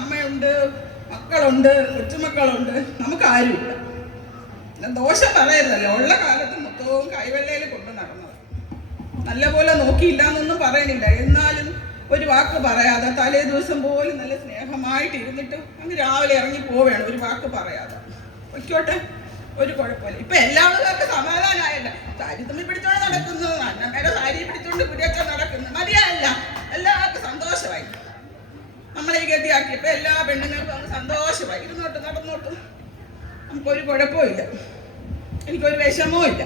അമ്മയുണ്ട്, മക്കളുണ്ട്, കൊച്ചുമക്കളുണ്ട്, നമുക്ക് ആരുമില്ല. ദോഷം പറയരുതല്ലോ. ഉള്ള കാലത്ത് മൊത്തവും കൈവെള്ളയിൽ കൊണ്ട് നടന്നത്. നല്ലപോലെ നോക്കിയില്ല എന്നൊന്നും പറയണില്ല. എന്നാലും ഒരു വാക്ക് പറയാതെ തലേ ദിവസം പോലും നല്ല സ്നേഹമായിട്ട് ഇരുന്നിട്ട് അങ്ങ് രാവിലെ ഇറങ്ങി പോവുകയാണ്, ഒരു വാക്ക് പറയാതെ. വയ്ക്കോട്ടെ, ഒരു കുഴപ്പമില്ല. ഇപ്പൊ എല്ലാവർക്കും സമാധാനമായല്ല. സാരി തുമ്പി പിടിച്ചോണ്ട് നടക്കുന്നു, അന്നമ്മയുടെ സാരി പിടിച്ചോണ്ട് കുടിയൊക്കെ നടക്കുന്നു. മതിയായല്ല, എല്ലാവർക്കും സന്തോഷമായി. നമ്മളെ ഗതിയാക്കിയപ്പോ എല്ലാ പെണ്ണുങ്ങൾക്കും അങ്ങ് സന്തോഷമായി. ഇരുന്നോട്ട് നടന്നോട്ടും, നമുക്കൊരു കുഴപ്പമില്ല, എനിക്കൊരു വിഷമവും ഇല്ല.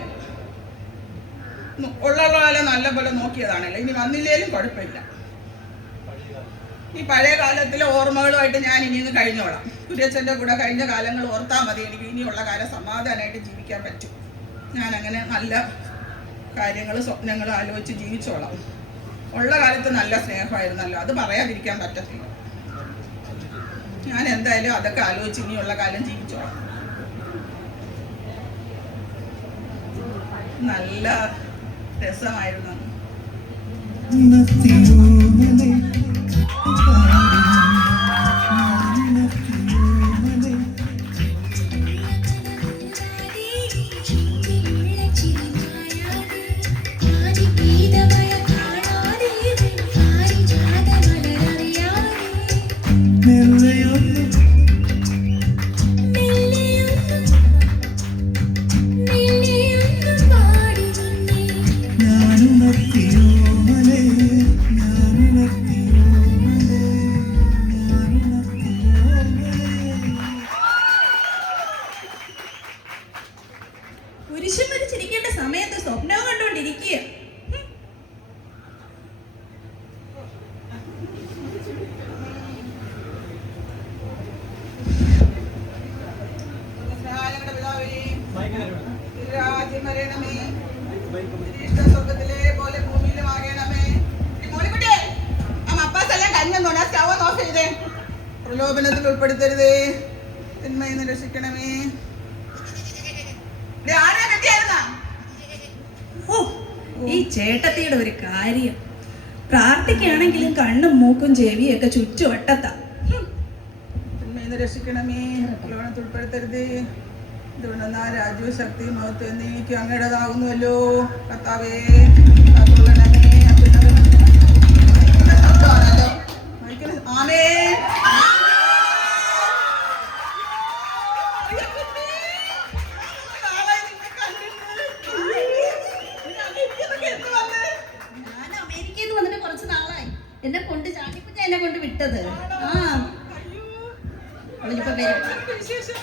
ഉള്ള കാലം നല്ല പോലെ നോക്കിയതാണല്ലോ, ഇനി വന്നില്ലേലും കുഴപ്പമില്ല. ഈ പഴയ കാലത്തിലെ ഓർമ്മകളുമായിട്ട് ഞാൻ ഇനിയൊന്ന് കഴിഞ്ഞോളാം. കുര്യച്ചൻ്റെ കൂടെ കഴിഞ്ഞ കാലങ്ങൾ ഓർത്താൽ മതി. എനിക്ക് ഇനിയുള്ള കാലം സമാധാനമായിട്ട് ജീവിക്കാൻ പറ്റും. ഞാൻ അങ്ങനെ നല്ല കാര്യങ്ങൾ സ്വപ്നങ്ങൾ ആലോചിച്ച് ജീവിച്ചോളാം. ഉള്ള കാലത്ത് നല്ല സ്നേഹമായിരുന്നല്ലോ, അത് പറയാതിരിക്കാൻ പറ്റത്തില്ല. ഞാൻ എന്തായാലും അതൊക്കെ ആലോചിച്ച് ഇനിയുള്ള കാലം ജീവിച്ചോളാം. നല്ല രസമായിരുന്നു. പുരുഷൻ വരച്ചിരിക്കേണ്ട സമയത്ത് സ്വപ്നവും കണ്ടുകൊണ്ടിരിക്കുക. പ്രലോഭനത്തിൽ ഉൾപ്പെടുത്തരുതേ, തിന്മയിൽ നിന്ന് രക്ഷിക്കണമേ. ഈ ചേട്ടത്തിയുടെ ഒരു കാര്യം, പ്രാർത്ഥിക്കുകയാണെങ്കിലും കണ്ണും മൂക്കും ചെവിയൊക്കെ ചുറ്റുവട്ടത്താ. തിന്മയിൽ നിന്ന് രക്ഷിക്കണമേ, പ്രലോഭനത്തിൽ ഉൾപ്പെടുത്തരുതേ. ഇതുകൊണ്ടെന്നാ രാജ്യവും ശക്തിയും മഹത്വം എന്നേക്കും അങ്ങയുടേതാകുന്നുവല്ലോ. കർത്താവേ ആമേൻ. എന്നെ കൊണ്ട് ചാണ്ടിക്കുഞ്ഞ എന്നെ കൊണ്ട് വിട്ടത്. അവനിപ്പോ വരും.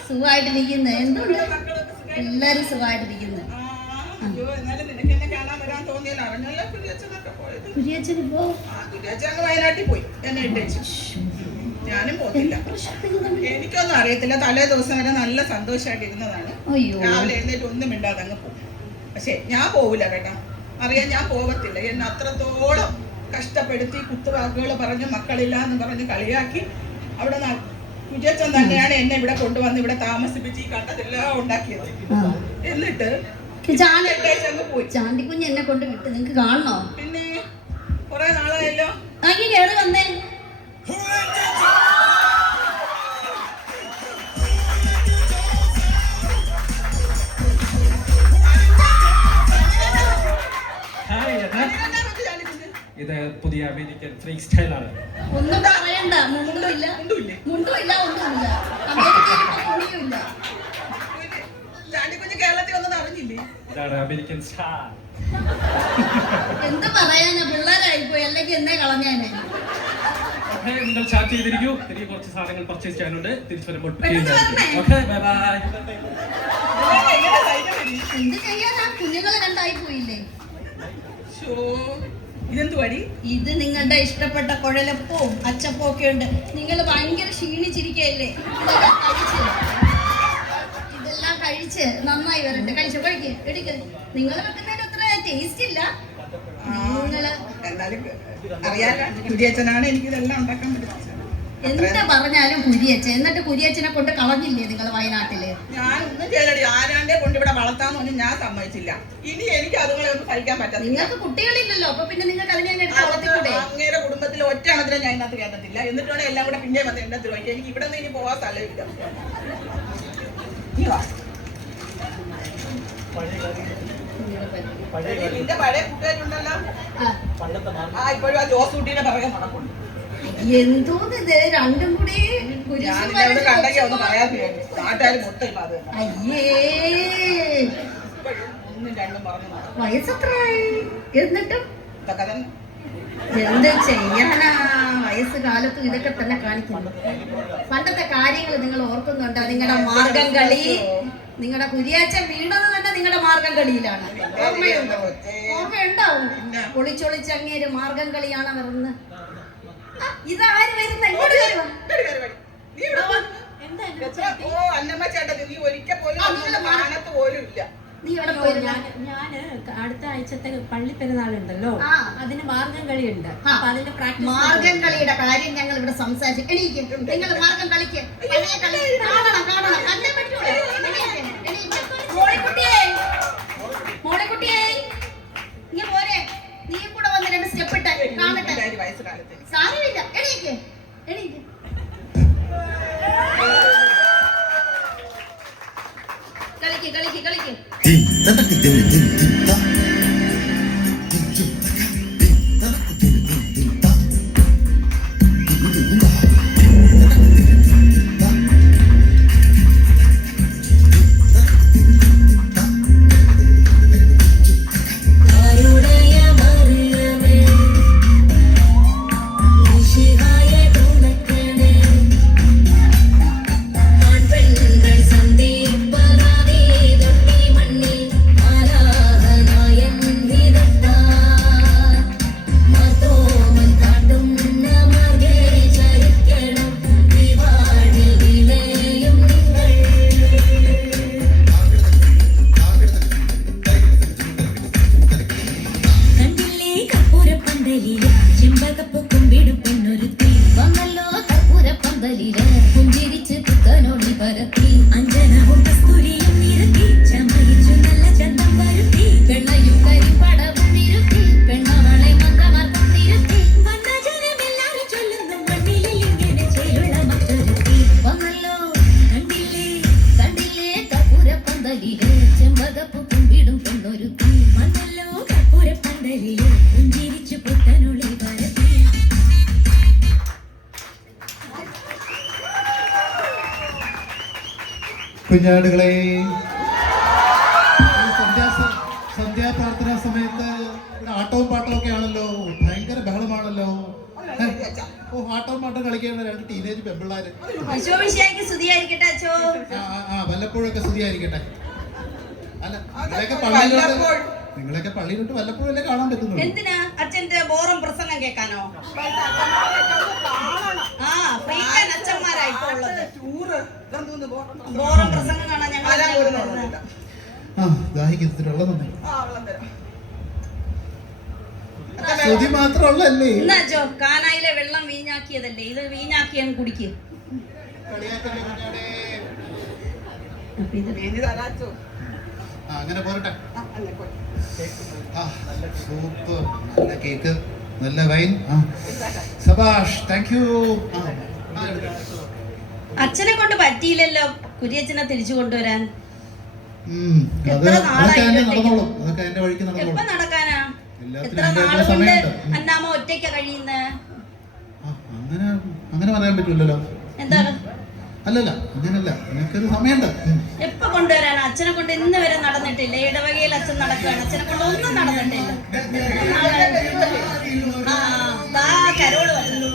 സുഖമായിട്ടിരിക്കുന്നു. എന്തുണ്ട്, എല്ലാരും സുഖമായിട്ടിരിക്കുന്നു. വയനാട്ടിൽ പോയി എന്നെ ഇട്ടേച്ചു. ഞാനും പോയില്ല, എനിക്കൊന്നും അറിയത്തില്ല. തലേ ദിവസം വരെ നല്ല സന്തോഷമായിട്ട് ഇരുന്നതാണ്. രാവിലെ എഴുന്നേറ്റ് ഒന്നും മിണ്ടാതെ അങ്ങ് പോകും. പക്ഷെ ഞാൻ പോവില്ല കേട്ടോ, അറിയാൻ ഞാൻ പോകത്തില്ല. എന്നെ അത്രത്തോളം കഷ്ടപ്പെടുത്തി കുത്തുവാക്കുകൾ പറഞ്ഞ് മക്കളില്ല എന്ന് പറഞ്ഞ് കളിയാക്കി. അവിടെ കുര്യച്ചൻ തന്നെയാണ് എന്നെ ഇവിടെ കൊണ്ടുവന്ന് ഇവിടെ താമസിപ്പിച്ച് ഈ കണ്ടതെല്ലാം ഉണ്ടാക്കിയത്. എന്നിട്ട് പോയി. ചാണ്ടിക്കുഞ്ഞ് എന്നെ കൊണ്ട് വിട്ട് നിങ്ങക്ക് കാണണോ? പിന്നെ കുറെ നാളായല്ലോ. കേറി വന്നേ. ഇത് പുതിയ അമേരിക്കൻ ഫ്രീ സ്റ്റൈലാണ്. ഒന്നും പറയണ്ട, മുണ്ടുമില്ല ഒന്നുമില്ല. കേരളത്തിൽ വന്നത് അറിഞ്ഞില്ലേ? ഇതാണ് അമേരിക്കൻ സ്റ്റാർ. എന്ത് പറയാനാ, പിള്ളേരായിപ്പോയി, അല്ലെങ്കിൽ എന്നെ കളഞ്ഞാനെ. നിങ്ങൾ ചാറ്റ് ചെയ്തിരിക്കൂ. എനിക്ക് കുറച്ച് സാധനങ്ങൾ പർച്ചേസ് ചെയ്യാനുണ്ട്. തിരിച്ചു വരുമ്പോൾ എന്ത് ചെയ്യാനാ, കുഞ്ഞുങ്ങളെ രണ്ടായി പോയില്ലേ. ഇത് നിങ്ങളുടെ ഇഷ്ടപ്പെട്ട കുഴലപ്പവും അച്ചപ്പവും ഒക്കെ ഉണ്ട്. നിങ്ങൾ ഭയങ്കര ക്ഷീണിച്ചിരിക്കല്ലേ. ഇതെല്ലാം കഴിച്ച് നന്നായി വരട്ടെ. കഴിക്ക് എടുക്ക്. നിങ്ങൾ വെക്കുന്നതിന് അത്ര ടേസ്റ്റ് ഇല്ല. അറിയാലോ, കുര്യച്ചനാണ് എനിക്കിതെല്ലാം ഉണ്ടാക്കാൻ പറ്റുന്നത്. എന്താ പറഞ്ഞാലും കുരിയച്ഛൻ, എന്നിട്ട് കുരിയച്ഛനെ കൊണ്ട് കളഞ്ഞില്ലേ നിങ്ങൾ വയനാട്ടില്? ഞാൻ ഒന്നും ചെയ്യലടി, ആരാന്റെ കൊണ്ട് ഇവിടെ വളർത്താന്ന് പറഞ്ഞ് ഞാൻ സമ്മതിച്ചില്ല. ഇനി എനിക്ക് അതുങ്ങളെ ഒന്നും കഴിക്കാൻ പറ്റത്തില്ല. നിങ്ങൾക്ക് കുട്ടികളില്ലല്ലോ, അപ്പൊ പിന്നെ നിങ്ങൾക്ക് അതിനെ തന്നെ എടുത്ത് വളർത്തിക്കൂടെ? അങ്ങേരെ കുടുംബത്തിൽ ഒറ്റ അണത്തിനെ ഞാൻ ഇതിനകത്ത് കയറ്റത്തില്ല. എന്നിട്ടാണ് എല്ലാം കൂടെ പിന്നെ വന്ന് എന്നെ ചോദിക്കുക. എനിക്ക് ഇവിടെ നിന്ന് ഇനി പോകാൻ സ്ഥലമില്ല. നീ വാ. നിന്റെ പഴയ കൂട്ടുകാരുണ്ടല്ലോ, ഇപ്പോഴും ആ ജോസ് കുട്ടീനെ പിറകെ നടക്കുന്നു. എന്തോന്ന് ഇത് രണ്ടും കൂടി ഞാനിവിടെ കണ്ടെങ്കിൽ ഒന്ന് പറയാൻ വേണ്ടി നാട്ടുകാർ മൊത്തം ഇപ്പൊ അത് തന്നെ. അയ്യേ, ഒന്നും രണ്ടും പറഞ്ഞു വയസ്സെത്രയായി? എന്നിട്ടും ഇതൊക്കെ തന്നെ. എന്ത് ചെയ്യാനാ, വയസ്സ് കാലത്തും ഇതൊക്കെ തന്നെ കാണിക്കുന്നു. പണ്ടത്തെ കാര്യങ്ങൾ നിങ്ങൾ ഓർക്കുന്നുണ്ടോ? നിങ്ങളുടെ മാർഗം കളി, നിങ്ങളുടെ കുരിയാച്ചൻ വീണത് തന്നെ നിങ്ങളുടെ മാർഗം കളിയിലാണ്. ഓർമ്മയുണ്ടാവും. ഒളിച്ചൊളിച്ചങ്ങേര് മാർഗം കളിയാണ് വരുന്നത്. ഇതാര് വരുന്ന? ഇങ്ങോട്ട് വരുവാ. നീ ഇവിടെ വന്ന് അന്നമ്മ ചേട്ടത്തി, നീ ഒരിക്കൽ പോലും മാനത്ത് പോലും ഇല്ല. നീ എവിടെ പോയിരുന്നു? ഞാന് അടുത്ത ആഴ്ചത്തെ പള്ളി പെരുന്നാളുണ്ടല്ലോ, അതിന് മാർഗം കളിയുണ്ട്. അപ്പൊ അതിന്റെ പ്രാക്ടീസ്. മാർഗം കളിയുടെ കാര്യം ഞങ്ങൾ ഇവിടെ സംസാരിച്ചു. എണീക്ക്, നിങ്ങൾ മാർഗം കളിക്ക്. പഴയ കളി കാണണം, കാണണം. കണ്ടേ പറ്റൂലേ? എണീക്ക്, എണീക്ക്. മോളിക്കുട്ടിയേ, മോളിക്കുട്ടിയേ, ഇങ്ങ പോരെ. നീ കൂടെ വന്ന് 2 സ്റ്റെപ്പ് ഇട്ടേ കാണട്ടെ. വയസ്സുകാലത്ത് സാരമില്ല, എണീക്ക്, എണീക്ക്. കളിക്ക്, കളിക്ക്, കളിക്ക്. കുഞ്ഞാടുകളെ, സന്ധ്യാപ്രാർത്ഥനാ സമയത്ത് ഇവിടെ ആട്ടവും പാട്ടവും ഒക്കെ ആണല്ലോ, ഭയങ്കര ബഹളമാണല്ലോ. ആട്ടവും പാട്ടവും കളിക്കുന്ന 2 ടീനേജ് പെമ്പിള്ളാര്. വല്ലപ്പോഴൊക്കെ സ്തുതിയായിരിക്കട്ടെ. അല്ല, നിങ്ങളൊക്കെ പള്ളിയിലോട്ട് വല്ലപ്പോഴല്ലേ കാണാൻ പറ്റുന്നുള്ളൂ. എന്തിനാ അച്ഛന്റെ ബോറം പ്രസംഗം കേൾക്കാനോ? അച്ഛന്മാരായിട്ടുള്ളത് ബോറം പ്രസംഗം കാണാൻ ഞങ്ങൾ ദാഹിക്കത്തിലുള്ള സ്തുതി മാത്രമല്ലേ. എന്നാച്ചോ കാനായിലെ വെള്ളം വീഞ്ഞാക്കിയതല്ലേ, ഇത് വീഞ്ഞാക്കി അങ്ങ് കുടിക്ക്. അങ്ങനെ പോരട്ടെ. സൂപ്പർ, നല്ല കേക്ക്, നല്ല വൈൻ. Sabash, thank you. അച്ഛനെ കൊണ്ട് പറ്റിയില്ലല്ലോ കുരിയച്ഛനെ തിരിച്ചു കൊണ്ടുവരാൻ. എപ്പ നടക്കാനാ? എത്ര നാള് കൊണ്ട് അന്നാമ്മ ഒറ്റയ്ക്ക കഴിയുന്ന? അങ്ങനെ പറയാൻ പറ്റൂലല്ലോ. എന്താണ്? അല്ലല്ല, അങ്ങനല്ല, നിനക്കൊരു സമയമുണ്ട്. എപ്പ കൊണ്ടുവരാനാ? അച്ഛനെ കൊണ്ട് ഇന്ന് വരെ നടന്നിട്ടില്ല. ഇടവകയിൽ അച്ഛൻ നടക്കുകയാണ്, അച്ഛനെ കൊണ്ട് ഒന്നും നടന്നിട്ടില്ല. കരോട് വരുന്നു.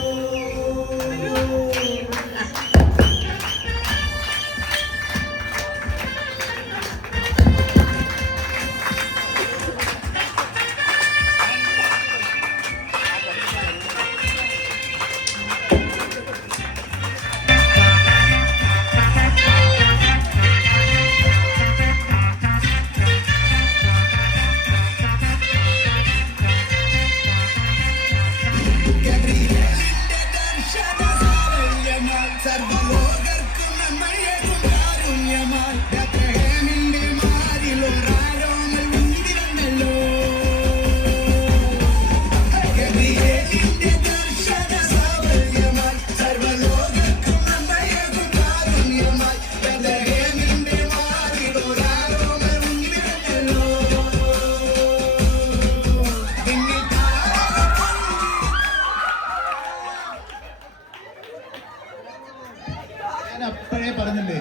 ഞാൻ അപ്പോഴേ പറഞ്ഞില്ലേ,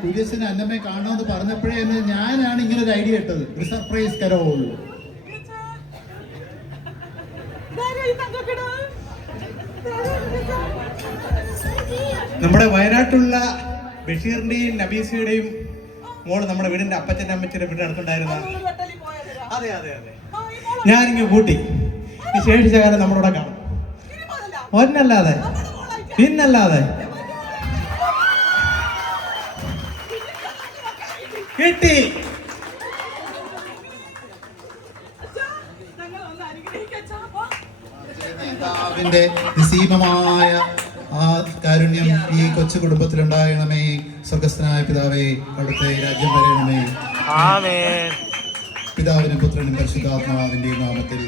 കുര്യച്ചന് അന്നമ്മയെ കാണണമെന്ന് പറഞ്ഞപ്പോഴേ ഞാനാണ് ഇങ്ങനെ ഒരു ഐഡിയ ഇട്ടത്. ഒരു സർപ്രൈസ് കരോൾ. നമ്മുടെ വയനാട്ടിലുള്ള ബഷീറിന്റെയും നബീസയുടെയും മോള് നമ്മുടെ വീടിന്റെ അപ്പച്ചന്റെ അമ്മച്ചിയുടെ വീടിന്റെ അടുത്തുണ്ടായിരുന്ന. അതെ അതെ അതെ, ഞാനിങ്ങ് കൂട്ടി. ഈ ശേഷിച്ച കാലം നമ്മുടെ കൂടെ കാണും. ഒന്നല്ലാതെ പിന്നല്ലാതെ കിട്ടി. നേതാവിന്റെ നിസീമമായ ആ കാരുണ്യം ഈ കൊച്ചു കുടുംബത്തിലുണ്ടാകണമേ. സ്വർഗസ്ഥനായ പിതാവേ, അവിടുത്തെ രാജ്യം വരണമേ. പിതാവിനും പുത്രനും പരിശുദ്ധാത്മാവിന്റെ നാമത്തിൽ.